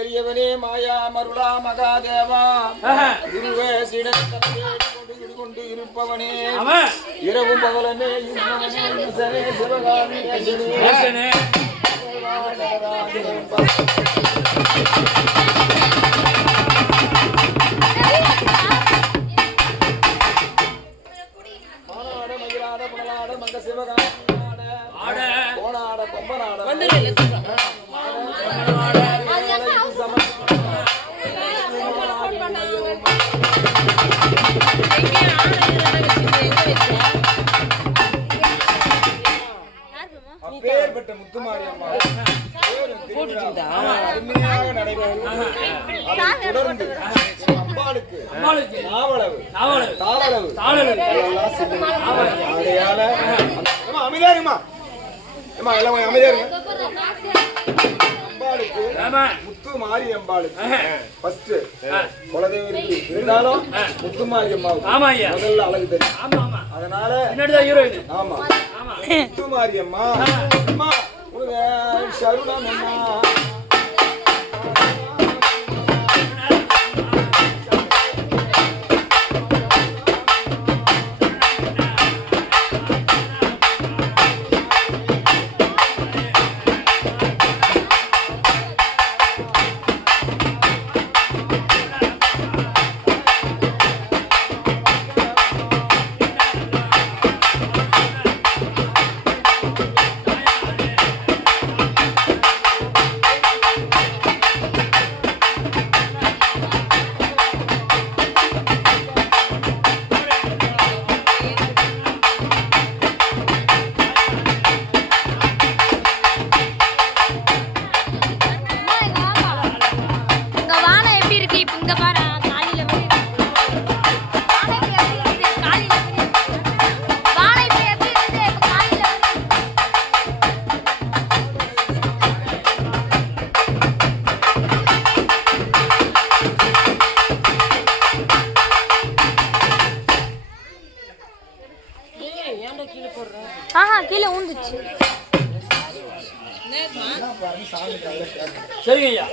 எளியவனே மாயா மருளா மகாதேவா குருவே கொண்டு இருப்பவனே இரவும் பகலமே சிவகாமி மானாட மயிலாட புனலாட மங்க சிவகாமி கோணாட கொம்பனாட அப்பேற்பட்ட முத்துமாரியம்மா அருமையாக நடைபெறும். தொடர்ந்து அம்பாளுக்கு நாவளவு தாளளவு அமைதியா இருமா எல்லாம் அமைதியா இருங்க. அம்பாளுக்கு முத்து மாரி அம்பாளுக்கு ஃபர்ஸ்ட் குலதெய்வம் இருந்தாலும் முத்து மாரி அம்மாவுக்கு முதல்ல அழகு தெரியும். அதனால ஆமா முத்து மாரி அம்மா அம்மா சருணம் அம்மா கீழே ஊந்துச்சு. சரிங்க ஐயா.